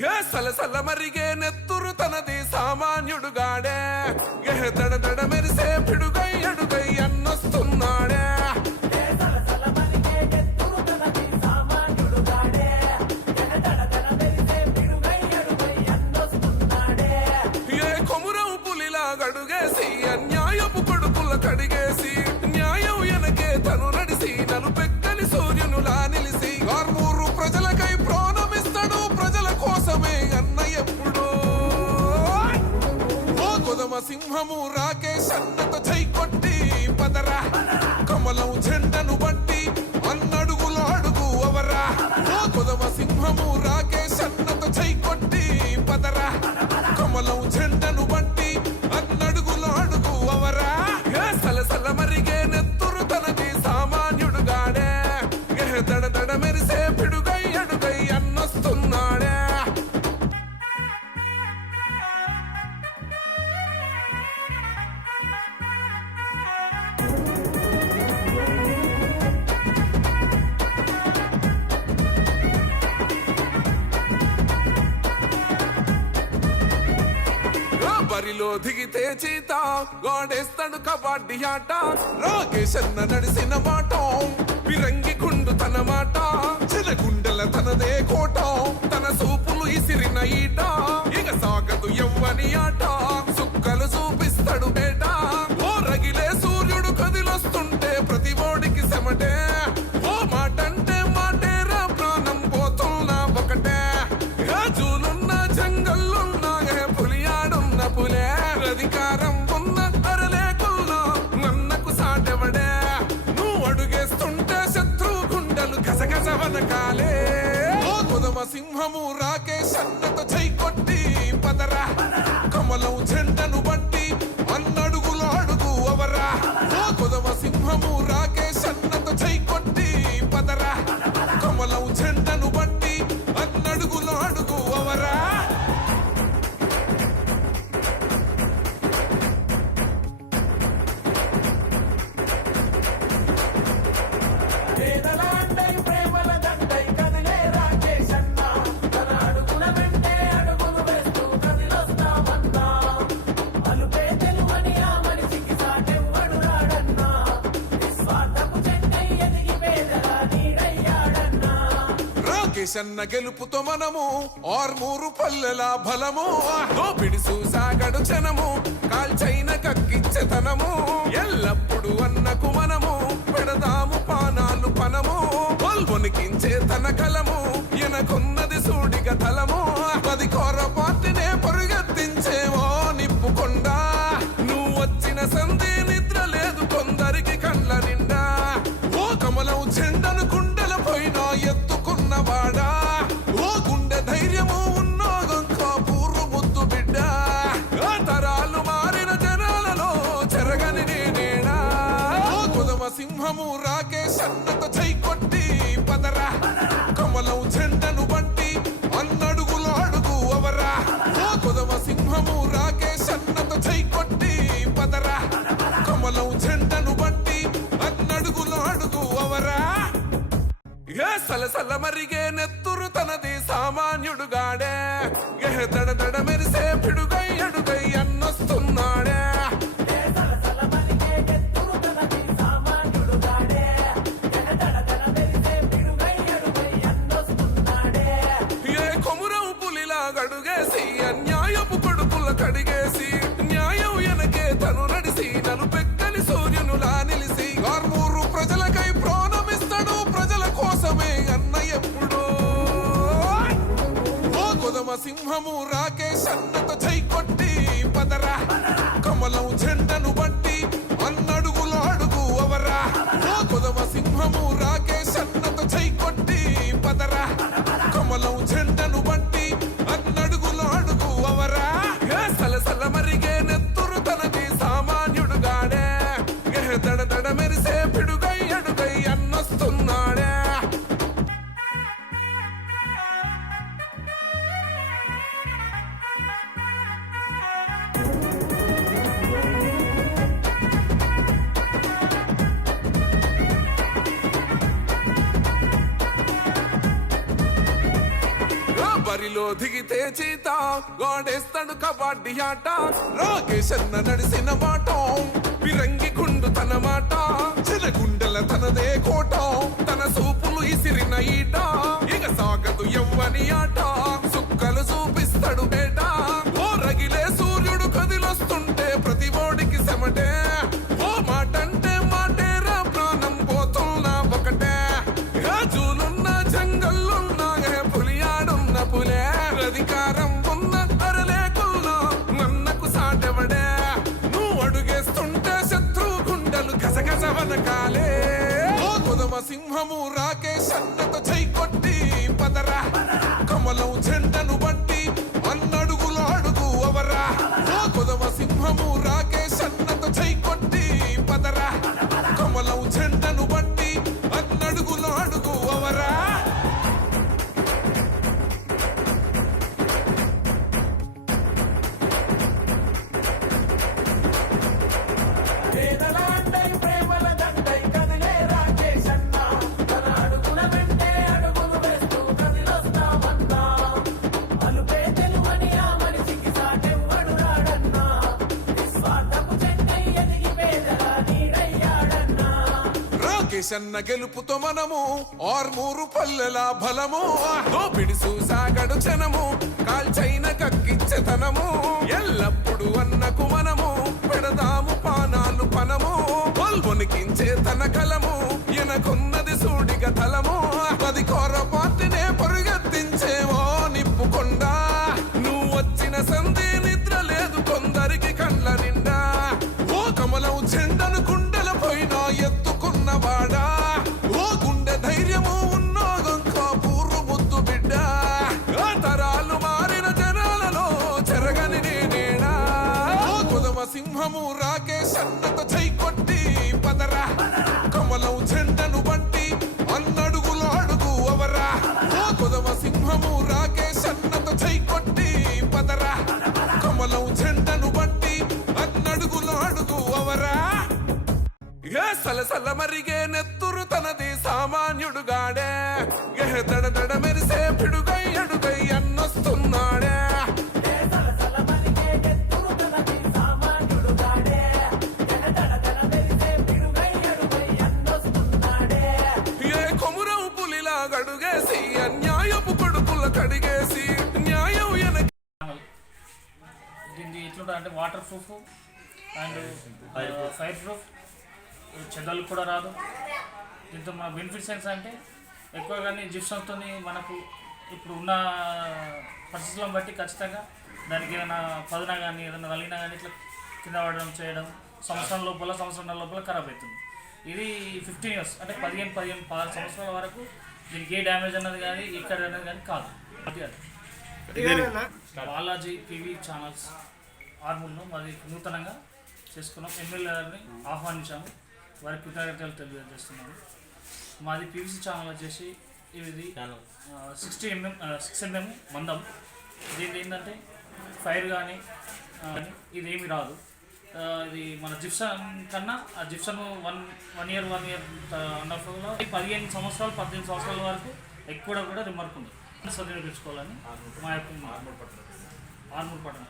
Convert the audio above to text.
ఏ సలసల మరిగే నెత్తురు తనది సామాన్యుడుగాడే. ఏ దడ దడ మెరిసే పిడుగై అడుగై అన్నొస్తున్నాడే. ఓ సింహము రాకేష్ అన్నతో చై కొట్టి పదరా. కమలం జెండను బట్టి అన్నడుగులు అడుగు అవరా. ఓ కొదమ సింహము రాకేష్ అన్నతో దారిలో దిగితే చీత. గోడేస్తాడు కబడ్డీ ఆట. రాకేష్ అన్న నడిసిన మాట విరంగి గుండు తన మాట. చిలగుండెల తనదే కోట. తన సూపులు ఇసిరిన ఈట. ఇక సాగదు ఎవ్వని ఆట. పథకాలే వనకాలే కుదమ సింహము రాకేష్ అన్నతో చై కొట్టి పదరా. కమలం జెండను బట్టి అన్నడుగులు అడుగు అవరా. ఓ కుదమ సింహము రాకేష్ అన్నతో చై కొట్టి పదరా. కమలం జెండను రాకేష్ గెలుపుతో మనము ఆర్మూరు పల్లెల బలము. దోపిడి సాగడు జనము కాల్చైన కక్కించెతనము ఎల్లప్పుడు అన్నకు మనము పెడదాము పానాలు పనము. పల్వనికించే తన కలము ఎనకున్నది సూడిగ తలము. కన్నతో అన్నతో కొట్టి పదరా. కమలం చెండను బట్టి అన్నడుగులు అడుగు అవరా ఓ సింహము రాకేష్ అన్నతో చై కొట్టి పదరా. కమలం చెండను బట్టి అన్నడుగులు అడుగు అవరా ఏ సలసల మరిగే నెత్త కొదమ సింహము రాకేష్ అన్నతో చై కొట్టి పదరా. కమలం జెండను బరిలో దిగితే చీత. గోడేస్తాడు కబడ్డీ ఆట. రాకేష్ అన్న నడిసిన మాట. పిరంగి గుండు తన మాట. చిరగుండెల తనదే కోట. తన సూపులు ఇసిరిన ఈట. ఇక సాగదు ఎవ్వని ఆట. వెనకాలే. ఓ సింహము రాకేష్ అన్నతో చై కొట్టి పదరా. కమలం చెండను రాకేష్ గెలుపుతో మనము ఆర్మూరు పల్లెల బలము దోపిడి సాగడు క్షణము కాల్చైన కక్కించెతనము ఎల్లప్పుడు అన్నకు మనము పెడదాము పానాలు పనము పల్వనికించే తన కలము ఎనకున్నది సూడిగ తలము. దడ దడ మెరిసే పిడుగై అడుగై అన్నొస్తున్నాడే. ఏ సలసల మరిగే నెత్తురు తనది సామాన్యుడు గాడే ఎడదడదడ మెరిసే పిడుగై అడుగై అన్నొస్తున్నాడే ఏ కొమురం పులిలా గడుగేసి అన్యాయపు కొడుకుల కడిగేసి న్యాయం ఎన దీన్ని ఎట్లుంటుంది అంటే waterproof and fireproof చెదలు కూడా రాదు. దీంతో మన బెనిఫిట్స్ ఏంటి అంటే ఎక్కువ కానీ జిప్సంతో మనకు ఇప్పుడు ఉన్న పరిస్థితులను బట్టి ఖచ్చితంగా దానికి ఏదైనా పదున కానీ ఏదైనా తగిలినా కానీ ఇట్లా కింద పడడం చేయడం సంవత్సరం లోపల సంవత్సరం లోపల ఖరాబ్ అవుతుంది. ఇది ఫిఫ్టీన్ ఇయర్స్ అంటే పదిహేను పదిహేను పదహారు సంవత్సరాల వరకు దీనికి ఏ డ్యామేజ్ అన్నది కానీ ఇక్కడ అనేది కానీ కాదు. అది అది. బాలాజీ టీవీ ఛానల్స్ ఆర్మూర్లో మాది నూతనంగా చేసుకున్నాం. ఎమ్మెల్యే గారిని ఆహ్వానించాము. వారి కృతజ్ఞతలు తెలియజేస్తున్నాము. మాది పీవీసీ ఛానల్ వచ్చేసి ఇది సిక్స్టీ ఎంఎం సిక్స్ ఎంఎం మందం. దీని ఏంటంటే ఫైర్ కానీ ఇదేమి రాదు. ఇది మన జిప్సన్ కన్నా ఆ gypsum one one year one year అన్నప్పుడు పదిహేను సంవత్సరాలు పద్దెనిమిది సంవత్సరాల వరకు ఎక్కువ కూడా రిమార్క్ ఉంది. సద్వినియోగించుకోవాలని మా యొక్క ఆర్మూర్ పట్టణం.